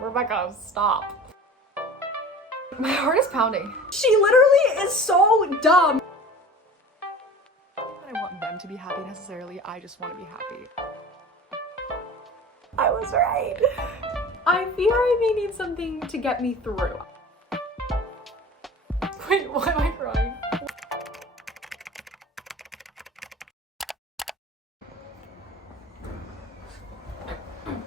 Rebecca, stop. My heart is pounding. She literally is so dumb. I want them to be happy necessarily, I just want to be happy. I was right. I fear I may need something to get me through. Wait, why am I crying?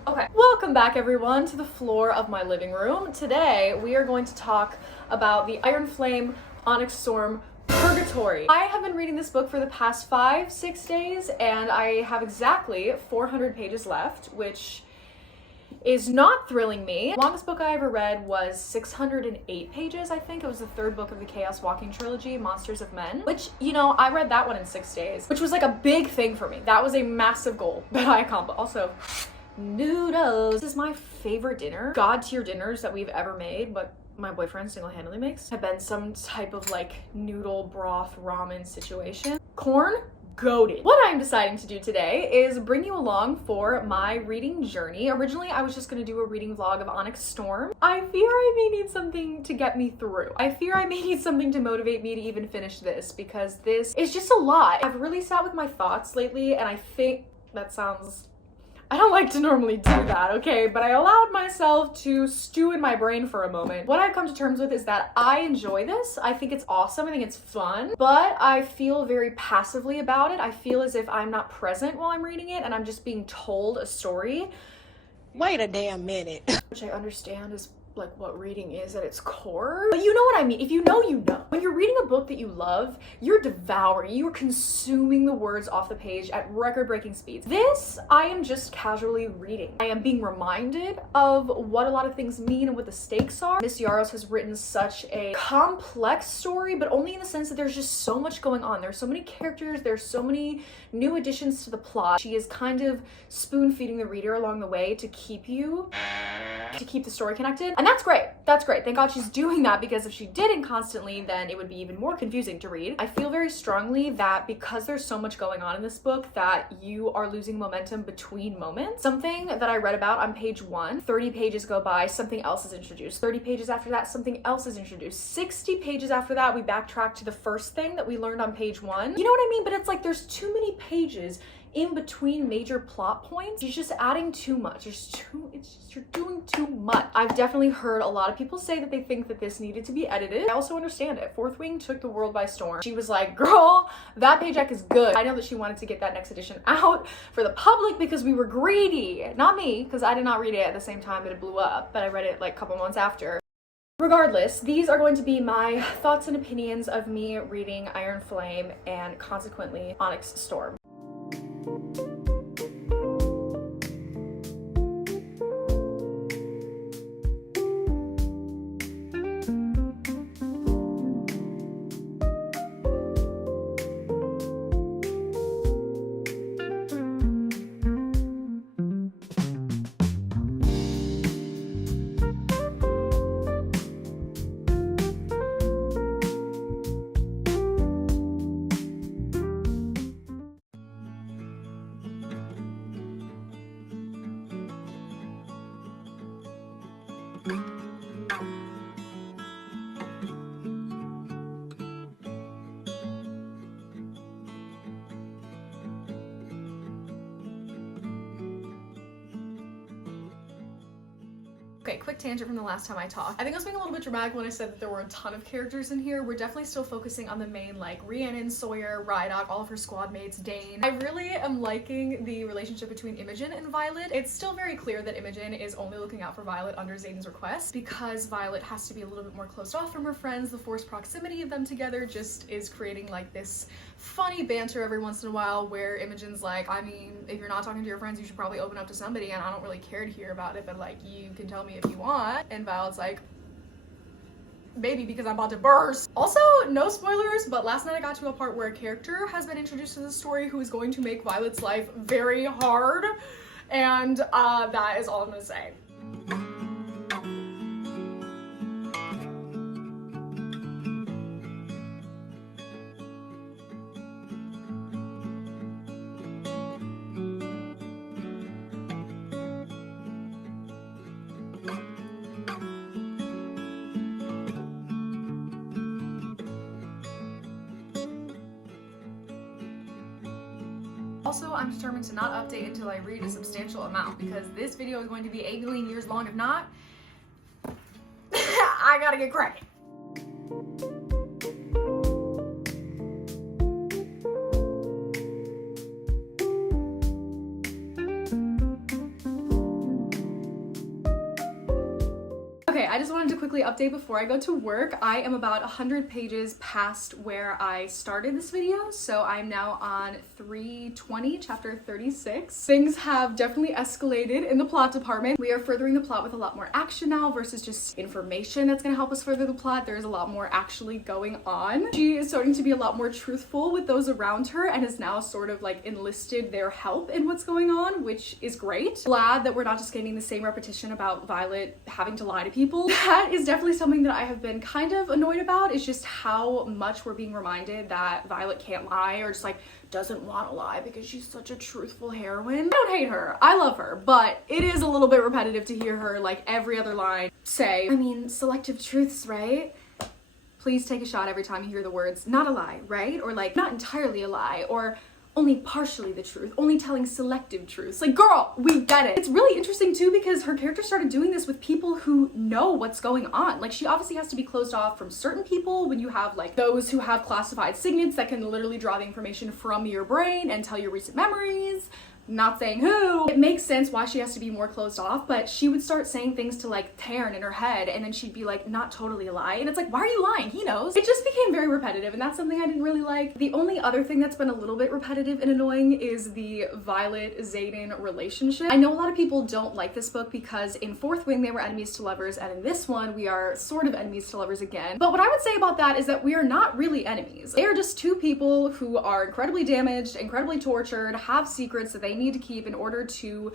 Okay, welcome back everyone to the floor of my living room. Today we are going to talk about the Iron Flame Onyx Storm Purgatory. I have been reading this book for the past 5-6 days and I have exactly 400 pages left, which is not thrilling me. The longest book I ever read was 608 pages, I think. It was the third book of the Chaos Walking trilogy, Monsters of Men, which, you know, I read that one in 6 days, which was like a big thing for me. That was a massive goal that I accomplished. Also, noodles. This is my favorite dinner. God tier dinners that we've ever made, but my boyfriend single-handedly makes, have been some type of like noodle broth ramen situation. Corn, goated. What I'm deciding to do today is bring you along for my reading journey. Originally, I was just gonna do a reading vlog of Onyx Storm. I fear I may need something to get me through. I fear I may need something to motivate me to even finish this, because this is just a lot. I've really sat with my thoughts lately, and I think that sounds, I don't like to normally do that, okay? But I allowed myself to stew in my brain for a moment. What I've come to terms with is that I enjoy this. I think it's awesome. I think it's fun, but I feel very passively about it. I feel as if I'm not present while I'm reading it and I'm just being told a story. Wait a damn minute. Which I understand is like what reading is at its core. But you know what I mean. If you know, you know. When you're reading a book that you love, you're devouring, you're consuming the words off the page at record-breaking speeds. This, I am just casually reading. I am being reminded of what a lot of things mean and what the stakes are. Miss Yaros has written such a complex story, but only in the sense that there's just so much going on. There's so many characters, there's so many new additions to the plot. She is kind of spoon-feeding the reader along the way to keep the story connected. And that's great. That's great. Thank God she's doing that, because if she didn't constantly, then it would be even more confusing to read. I feel very strongly that because there's so much going on in this book that you are losing momentum between moments. Something that I read about on page 1, 30 pages go by, something else is introduced. 30 pages after that, something else is introduced. 60 pages after that, we backtrack to the first thing that we learned on page 1. You know what I mean? But it's like there's too many pages in between major plot points. You're just adding too much. You're doing too much. I've definitely heard a lot of people say that they think that this needed to be edited. I also understand it. Fourth Wing took the world by storm. She was like, girl, that page deck is good. I know that she wanted to get that next edition out for the public because we were greedy. Not me, because I did not read it at the same time that it blew up, but I read it like a couple months after. Regardless, these are going to be my thoughts and opinions of me reading Iron Flame and consequently Onyx Storm. Okay, quick tangent from the last time I talked. I think I was being a little bit dramatic when I said that there were a ton of characters in here. We're definitely still focusing on the main, like Rhiannon, Sawyer, Rhydock, all of her squad mates, Dane. I really am liking the relationship between Imogen and Violet. It's still very clear that Imogen is only looking out for Violet under Xaden's request, because Violet has to be a little bit more closed off from her friends. The forced proximity of them together just is creating like this funny banter every once in a while where Imogen's like, I mean, if you're not talking to your friends, you should probably open up to somebody, and I don't really care to hear about it, but like, you can tell me if you want. And Violet's like, maybe, because I'm about to burst. Also, no spoilers, but last night I got to a part where a character has been introduced to the story who is going to make Violet's life very hard, and that is all I'm gonna say. Also, I'm determined to not update until I read a substantial amount because this video is going to be 8 million years long. If not, I gotta get cracking. Okay, I just wanted to quickly update before I go to work. I am about 100 pages past where I started this video, so I'm now on 320, chapter 36. Things have definitely escalated in the plot department. We are furthering the plot with a lot more action now versus just information that's gonna help us further the plot. There's a lot more actually going on. She is starting to be a lot more truthful with those around her and has now sort of like enlisted their help in what's going on, which is great. Glad that we're not just getting the same repetition about Violet having to lie to people. That is definitely something that I have been kind of annoyed about, is just how much we're being reminded that Violet can't lie or just like doesn't want to lie because she's such a truthful heroine. I don't hate her, I love her, but it is a little bit repetitive to hear her like every other line say, I mean, selective truths, right? Please take a shot every time you hear the words, not a lie, right? Or like, not entirely a lie, or only partially the truth, only telling selective truths. Like, girl, we get it. It's really interesting too because her character started doing this with people who know what's going on. Like, she obviously has to be closed off from certain people when you have like those who have classified signets that can literally draw the information from your brain and tell you recent memories. Not saying who. It makes sense why she has to be more closed off, but she would start saying things to like Taryn in her head and then she'd be like, not totally a lie. And it's like, why are you lying? He knows. It just became very repetitive and that's something I didn't really like. The only other thing that's been a little bit repetitive and annoying is the Violet-Xaden relationship. I know a lot of people don't like this book because in Fourth Wing they were enemies to lovers and in this one we are sort of enemies to lovers again. But what I would say about that is that we are not really enemies. They are just two people who are incredibly damaged, incredibly tortured, have secrets that they need to keep in order to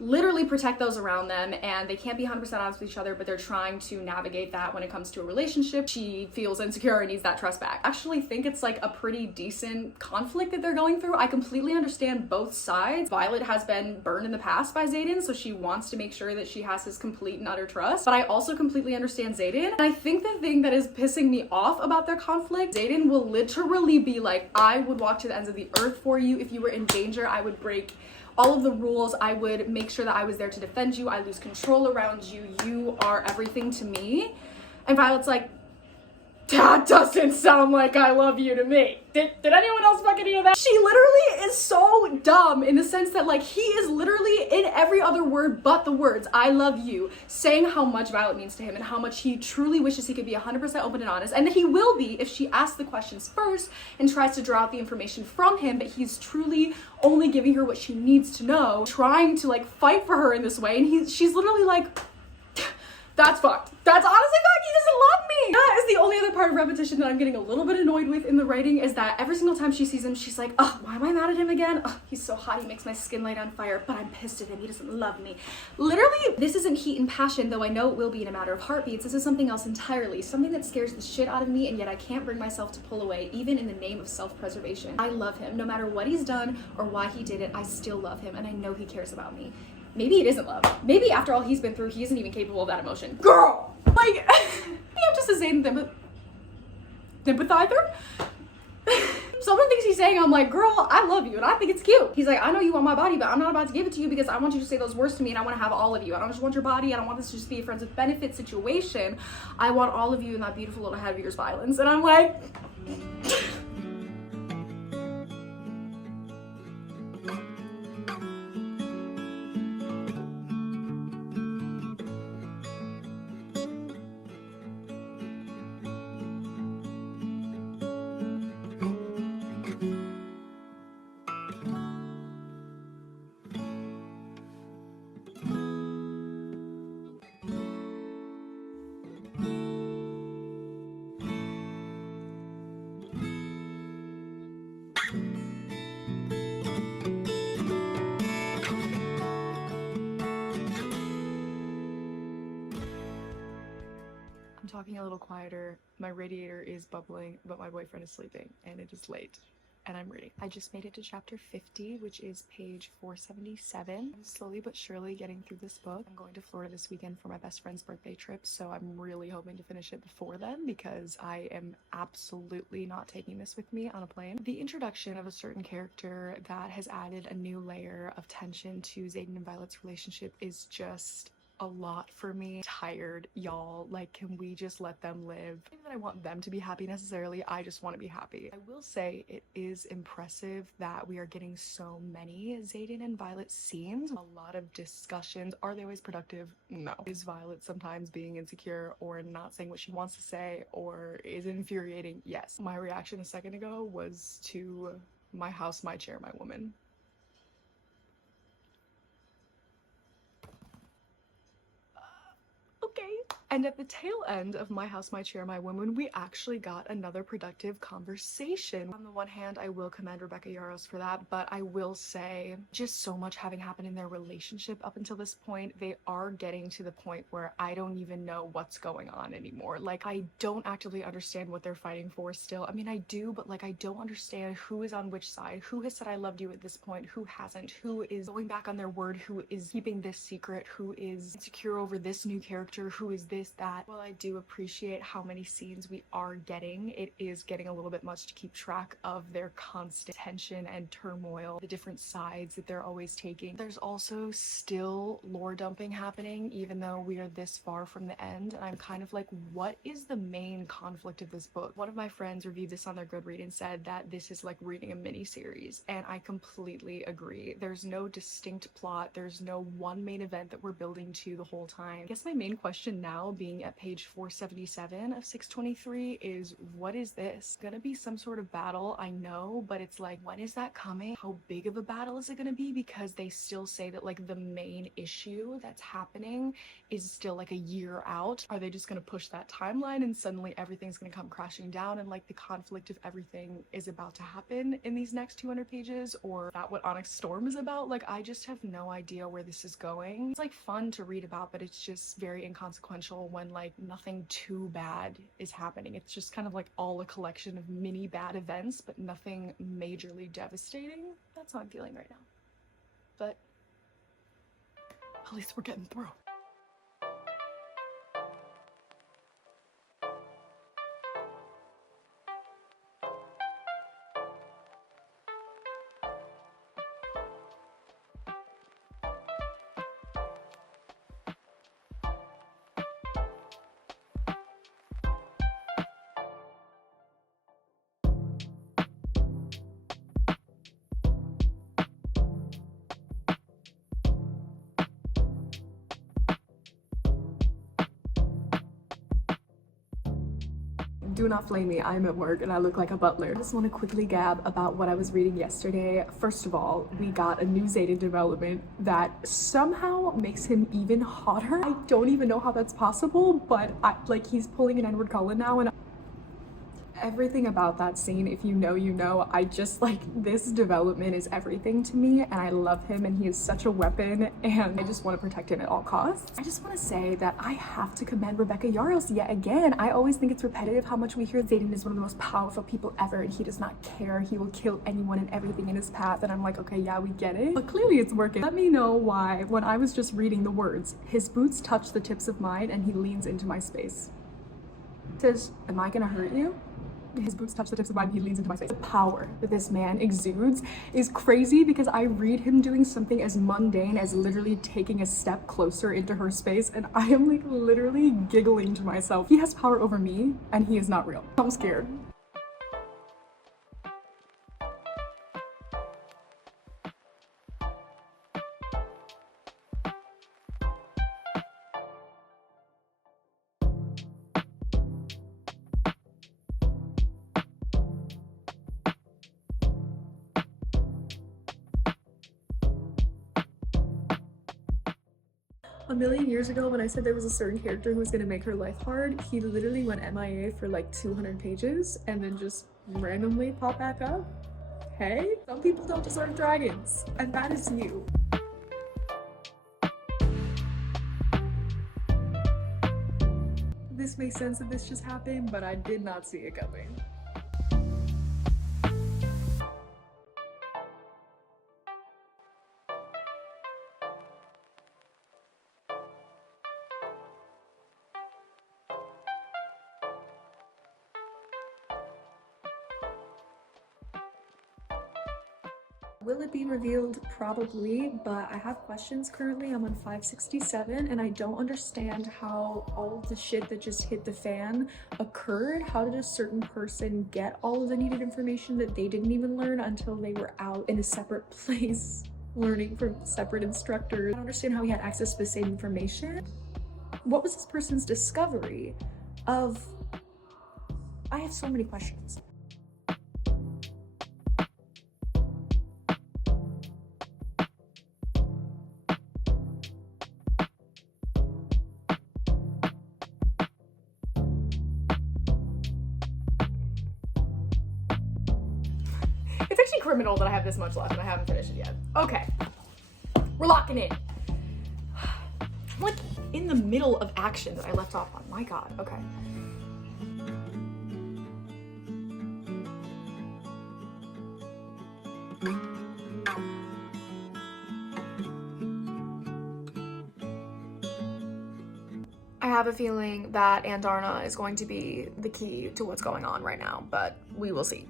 literally protect those around them, and they can't be 100% honest with each other, but they're trying to navigate that when it comes to a relationship. She feels insecure and needs that trust back. I actually think it's like a pretty decent conflict that they're going through. I completely understand both sides. Violet has been burned in the past by Xaden, so she wants to make sure that she has his complete and utter trust, but I also completely understand Xaden. And I think the thing that is pissing me off about their conflict, Xaden will literally be like, I would walk to the ends of the earth for you. If you were in danger, I would break all of the rules. I would make sure that I was there to defend you. I lose control around you. You are everything to me. And Violet's like, that doesn't sound like I love you to me. Did anyone else fucking hear that? She literally is so dumb in the sense that like he is literally in every other word but the words I love you saying how much Violet means to him and how much he truly wishes he could be 100% open and honest, and that he will be if she asks the questions first and tries to draw out the information from him, but he's truly only giving her what she needs to know, trying to like fight for her in this way, and she's literally like, that's fucked. That's honestly fucked. He doesn't love me. That is the only other part of repetition that I'm getting a little bit annoyed with in the writing, is that every single time she sees him, she's like, oh, why am I mad at him again? Oh, he's so hot. He makes my skin light on fire, but I'm pissed at him. He doesn't love me. Literally, this isn't heat and passion, though I know it will be in a matter of heartbeats. This is something else entirely. Something that scares the shit out of me, and yet I can't bring myself to pull away, even in the name of self-preservation. I love him. No matter what he's done or why he did it, I still love him, and I know he cares about me. Maybe it isn't love. Maybe after all he's been through, he isn't even capable of that emotion. Girl! Like, I'm just a Xaden sympathizer. Some of the things he's saying, I'm like, girl, I love you, and I think it's cute. He's like, I know you want my body, but I'm not about to give it to you because I want you to say those words to me, and I want to have all of you. I don't just want your body. I don't want this to just be a friends with benefit situation. I want all of you in that beautiful little head of yours, Violence. And I'm like... I'm talking a little quieter. My radiator is bubbling, but my boyfriend is sleeping, and it is late. and I'm reading. I just made it to chapter 50, which is page 477. I'm slowly but surely getting through this book. I'm going to Florida this weekend for my best friend's birthday trip, so I'm really hoping to finish it before then because I am absolutely not taking this with me on a plane. The introduction of a certain character that has added a new layer of tension to Xaden and Violet's relationship is just a lot for me. Tired, y'all. Like, can we just let them live? Not even that I want them to be happy necessarily, I just want to be happy. I will say it is impressive that we are getting so many Xaden and Violet scenes. A lot of discussions. Are they always productive? No. Is Violet sometimes being insecure or not saying what she wants to say, or is it infuriating? Yes. My reaction a second ago was to my house, my chair, my woman. Okay. And at the tail end of My House, My Chair, My Woman, we actually got another productive conversation. On the one hand, I will commend Rebecca Yarros for that, but I will say just so much having happened in their relationship up until this point, they are getting to the point where I don't even know what's going on anymore. Like, I don't actively understand what they're fighting for still. I mean, I do, but like, I don't understand who is on which side, who has said I loved you at this point, who hasn't, who is going back on their word, who is keeping this secret, who is insecure over this new character, who is this, that. While I do appreciate how many scenes we are getting, it is getting a little bit much to keep track of their constant tension and turmoil, the different sides that they're always taking. There's also still lore dumping happening, even though we are this far from the end, and I'm kind of like, what is the main conflict of this book? One of my friends reviewed this on their Goodreads and said that this is like reading a mini-series, and I completely agree. There's no distinct plot, there's no one main event that we're building to the whole time. I guess my main question now, being at page 477 of 623, is what is this? Gonna be some sort of battle, I know, but it's like, when is that coming? How big of a battle is it gonna be? Because they still say that like the main issue that's happening is still like a year out. Are they just gonna push that timeline and suddenly everything's gonna come crashing down and like the conflict of everything is about to happen in these next 200 pages? Or is that what Onyx Storm is about? Like, I just have no idea where this is going. It's like fun to read about, but it's just very inconsequential when like nothing too bad is happening. It's just kind of like all a collection of mini bad events, but nothing majorly devastating. That's how I'm feeling right now. But at least we're getting through. Do not flame me, I'm at work and I look like a butler. I just want to quickly gab about what I was reading yesterday. First of all, we got a new Xaden development that somehow makes him even hotter. I don't even know how that's possible, but he's pulling an Edward Cullen now, and everything about that scene, if you know, you know. I just like, this development is everything to me, and I love him, and he is such a weapon, and I just want to protect him at all costs. I just want to say that I have to commend Rebecca Yarros yet again. I always think it's repetitive how much we hear Xaden is one of the most powerful people ever, and he does not care. He will kill anyone and everything in his path, and I'm like, okay, yeah, we get it. But clearly it's working. Let me know why, when I was just reading the words, his boots touch the tips of mine, and he leans into my space. It says, am I gonna hurt you? His boots touch the tips of mine, he leans into my face. The power that this man exudes is crazy, because I read him doing something as mundane as literally taking a step closer into her space, and I am like literally giggling to myself. He has power over me, and he is not real. I'm scared. A million years ago, when I said there was a certain character who was going to make her life hard, he literally went MIA for like 200 pages and then just randomly pop back up. Hey, some people don't deserve dragons, and that is you. This makes sense that this just happened, but I did not see it coming. Will it be revealed? Probably, but I have questions currently. I'm on 567 and I don't understand how all of the shit that just hit the fan occurred. How did a certain person get all of the needed information that they didn't even learn until they were out in a separate place learning from separate instructors? I don't understand how he had access to the same information. What was this person's discovery of... I have so many questions. It's actually criminal that I have this much left and I haven't finished it yet. Okay, we're locking in. I'm like in the middle of action that I left off on. My God, okay. I have a feeling that Andarna is going to be the key to what's going on right now, but we will see.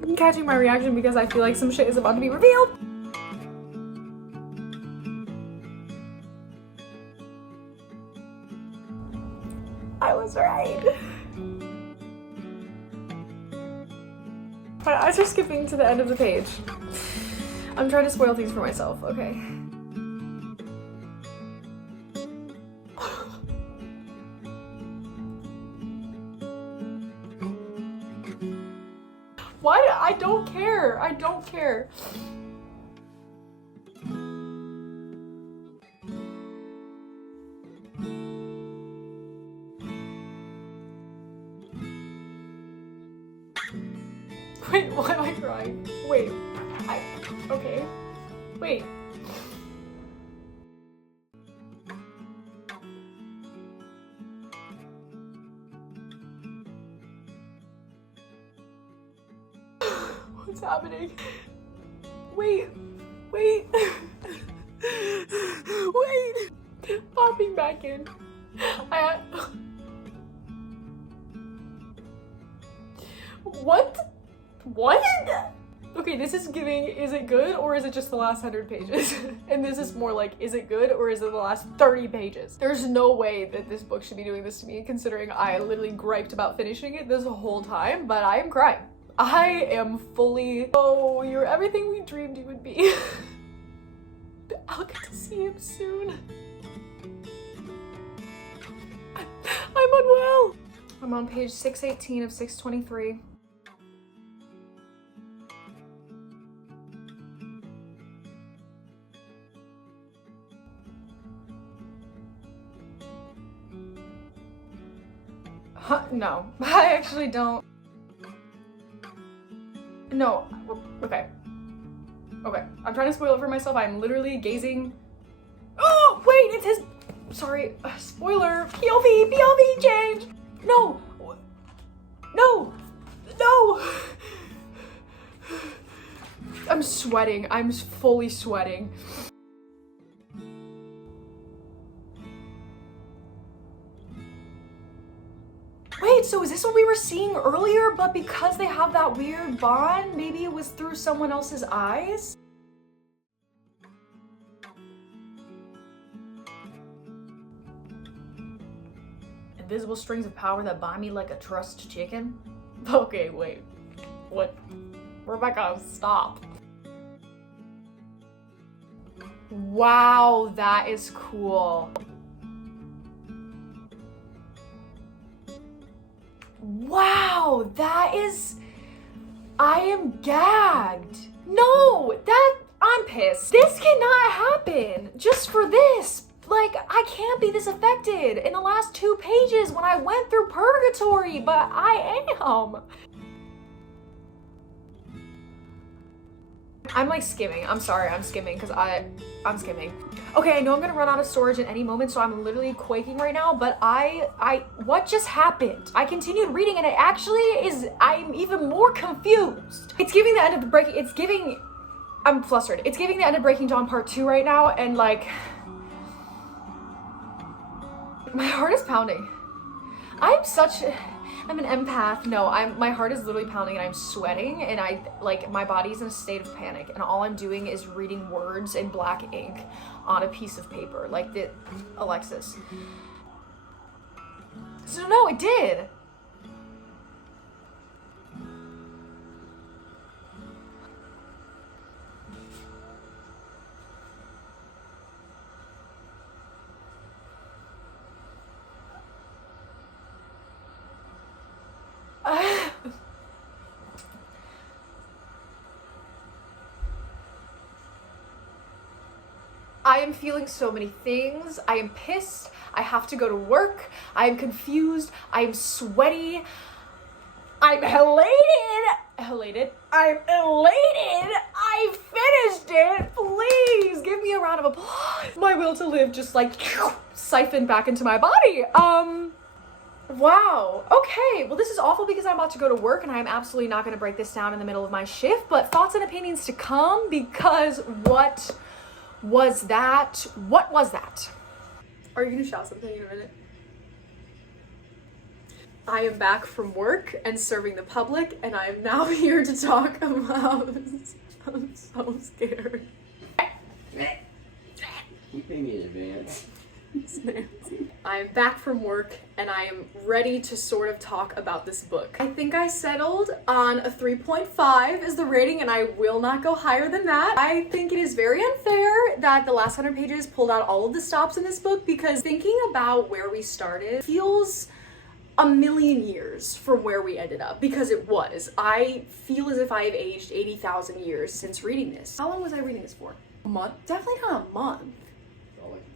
I'm catching my reaction because I feel like some shit is about to be revealed. I was right. My eyes are skipping to the end of the page. I'm trying to spoil things for myself, okay? Why? I don't care. I don't care. Wait, why am I crying? Wait, okay. Wait. What's happening? Wait. Wait. Popping back in. What? What? Okay, this is giving, is it good or is it just the last 100 pages? And this is more like, is it good or is it the last 30 pages? There's no way that this book should be doing this to me, considering I literally griped about finishing it this whole time, but I am crying. I am fully, oh, you're everything we dreamed you would be. I'll get to see him soon. I'm unwell. I'm on page 618 of 623. No, I actually don't. No, okay. Okay, I'm trying to spoil it for myself. I'm literally gazing. Oh, wait, it's his, sorry, spoiler, POV change. No, no, no. I'm sweating, I'm fully sweating. Wait, so is this what we were seeing earlier, but because they have that weird bond, maybe it was through someone else's eyes? Invisible strings of power that bind me like a trussed chicken? Okay, wait. What? Rebecca, stop. Wow, that is cool. Wow, that is... I am gagged. No, I'm pissed. This cannot happen just for this. Like, I can't be this affected in the last 2 pages when I went through purgatory, but I am. I'm like skimming. I'm sorry, I'm skimming because I'm skimming. Okay, I know I'm gonna run out of storage at any moment, so I'm literally quaking right now, but what just happened? I continued reading and it actually is, I'm even more confused. It's giving the end of the break, I'm flustered. It's giving the end of Breaking Dawn Part 2 right now, and like, my heart is pounding. I'm an empath. No, my heart is literally pounding and I'm sweating and my body's in a state of panic and all I'm doing is reading words in black ink on a piece of paper. Like Alexis. So no, it did. I am feeling so many things. I am pissed. I have to go to work. I am confused. I am sweaty. I'm elated. I'm elated. I finished it. Please give me a round of applause. My will to live just like siphoned back into my body. Wow. Okay. Well, this is awful because I'm about to go to work and I'm absolutely not going to break this down in the middle of my shift, but thoughts and opinions to come because what was that? What was that? Are you going to shout something in a minute? I am back from work and serving the public and I am now here to talk about I'm so scared. You pay me in advance. I am back from work and I am ready to sort of talk about this book. I think I settled on a 3.5 as the rating and I will not go higher than that. I think it is very unfair that the last 100 pages pulled out all of the stops in this book because thinking about where we started feels a million years from where we ended up because it was. I feel as if I have aged 80,000 years since reading this. How long was I reading this for? A month? Definitely not a month.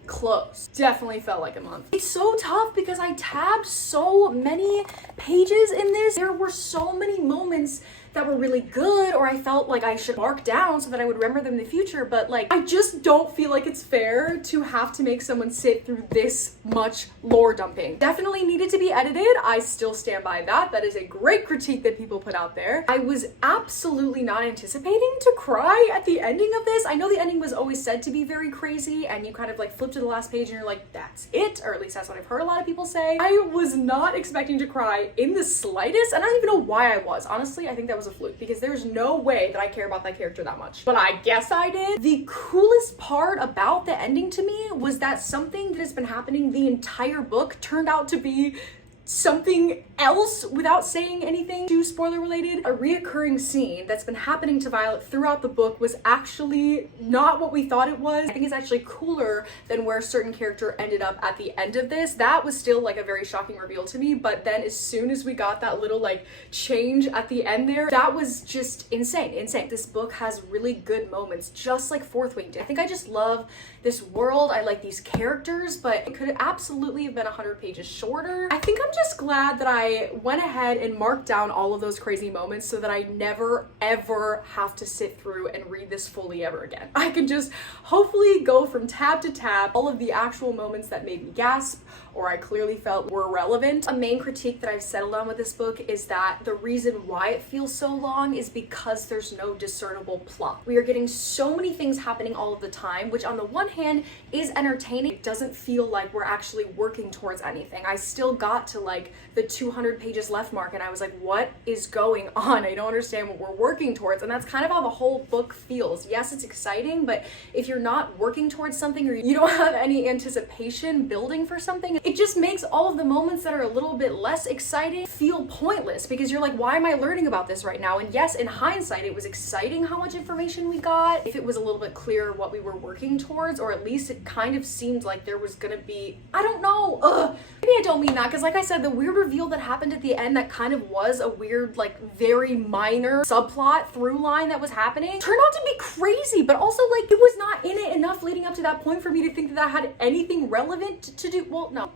Close. Definitely felt like a month. It's so tough because I tabbed so many pages in this. There were so many moments that were really good or I felt like I should mark down so that I would remember them in the future, but like I just don't feel like it's fair to have to make someone sit through this much lore dumping. Definitely needed to be edited. I still stand by that. That is a great critique that people put out there. I was absolutely not anticipating to cry at the ending of this. I know the ending was always said to be very crazy and you kind of like flip to the last page and you're like, that's it, or at least that's what I've heard a lot of people say. I was not expecting to cry in the slightest and I don't even know why I was. Honestly, I think that was a fluke because there's no way that I care about that character that much. But I guess I did. The coolest part about the ending to me was that something that has been happening the entire book turned out to be something else without saying anything too spoiler related. A reoccurring scene that's been happening to Violet throughout the book was actually not what we thought it was. I think it's actually cooler than where a certain character ended up at the end of this. That was still like a very shocking reveal to me, but then as soon as we got that little like change at the end there, that was just insane. This book has really good moments, just like Fourth Wing did. I think I just love this world. I like these characters, but it could absolutely have been 100 pages shorter. I think I'm just glad that I went ahead and marked down all of those crazy moments so that I never ever have to sit through and read this fully ever again. I can just hopefully go from tab to tab, all of the actual moments that made me gasp or I clearly felt were relevant. A main critique that I've settled on with this book is that the reason why it feels so long is because there's no discernible plot. We are getting so many things happening all of the time, which on the one hand is entertaining. It doesn't feel like we're actually working towards anything. I still got to like the 200 pages left mark and I was like, what is going on? I don't understand what we're working towards. And that's kind of how the whole book feels. Yes, it's exciting, but if you're not working towards something or you don't have any anticipation building for something, it just makes all of the moments that are a little bit less exciting feel pointless because you're like, why am I learning about this right now? And yes, in hindsight, it was exciting how much information we got. If it was a little bit clearer what we were working towards, or at least it kind of seemed like there was gonna be, I don't know, maybe I don't mean that, because like I said, the weird reveal that happened at the end that kind of was a weird, like very minor subplot through line that was happening turned out to be crazy, but also like it was not in it enough leading up to that point for me to think that that had anything relevant to do. Well, no.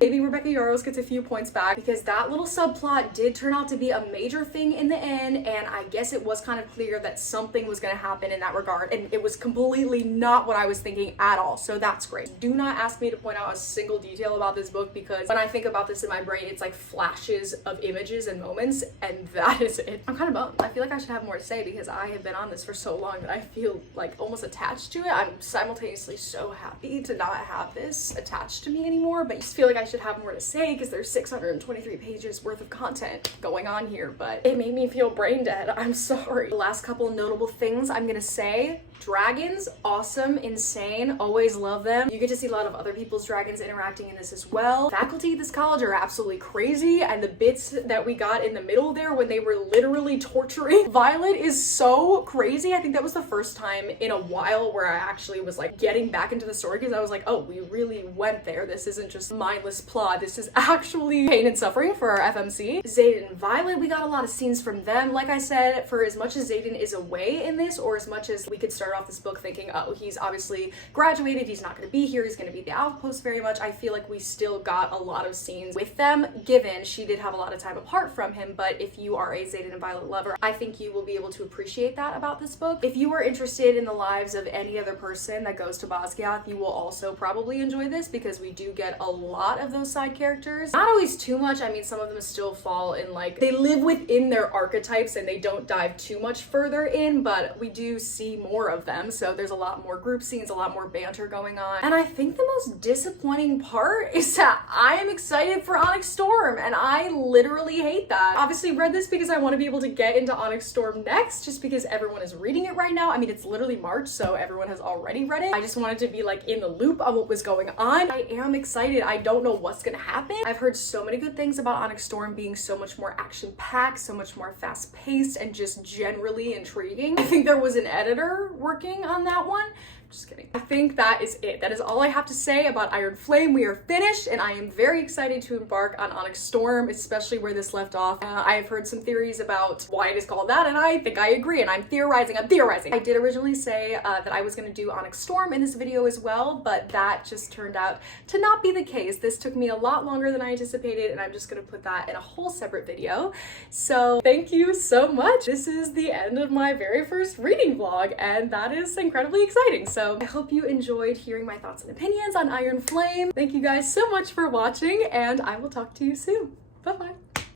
Maybe Rebecca Yarros gets a few points back because that little subplot did turn out to be a major thing in the end, and I guess it was kind of clear that something was going to happen in that regard, and it was completely not what I was thinking at all, so that's great. Do not ask me to point out a single detail about this book because when I think about this in my brain, it's like flashes of images and moments, and that is it. I'm kind of bummed. I feel like I should have more to say because I have been on this for so long that I feel like almost attached to it. I'm simultaneously so happy to not have this attached to me anymore, but I just feel like I should have more to say because there's 623 pages worth of content going on here, but it made me feel brain dead. I'm sorry. The last couple notable things I'm gonna say: dragons, awesome, insane, always love them. You get to see a lot of other people's dragons interacting in this as well. Faculty at this college are absolutely crazy, and the bits that we got in the middle there when they were literally torturing Violet is so crazy. I think that was the first time in a while where I actually was like getting back into the story, because I was like, oh, we really went there. This isn't just mindless plot. This is actually pain and suffering for our FMC. Xaden and Violet, we got a lot of scenes from them. Like I said, for as much as Xaden is away in this, or as much as we could start off this book thinking, oh, he's obviously graduated, he's not going to be here, he's going to be at the outpost very much, I feel like we still got a lot of scenes with them, given she did have a lot of time apart from him. But if you are a Xaden and Violet lover, I think you will be able to appreciate that about this book. If you are interested in the lives of any other person that goes to Basquiat, you will also probably enjoy this, because we do get a lot of those side characters. Not always too much. I mean, some of them still fall in, like, they live within their archetypes and they don't dive too much further in, but we do see more of them. So there's a lot more group scenes, a lot more banter going on. And I think the most disappointing part is that I am excited for Onyx Storm, and I literally hate that. Obviously read this because I want to be able to get into Onyx Storm next, just because everyone is reading it right now. I mean, it's literally March, so everyone has already read it. I just wanted to be like in the loop on what was going on. I am excited. I don't know what's gonna happen. I've heard so many good things about Onyx Storm being so much more action-packed, so much more fast-paced, and just generally intriguing. I think there was an editor working on that one. Just kidding. I think that is it. That is all I have to say about Iron Flame. We are finished, and I am very excited to embark on Onyx Storm, especially where this left off. I have heard some theories about why it is called that, and I think I agree, and I'm theorizing. I did originally say that I was going to do Onyx Storm in this video as well, but that just turned out to not be the case. This took me a lot longer than I anticipated, and I'm just going to put that in a whole separate video. So thank you so much. This is the end of my very first reading vlog, and that is incredibly exciting. So I hope you enjoyed hearing my thoughts and opinions on Iron Flame. Thank you guys so much for watching, and I will talk to you soon. Bye-bye.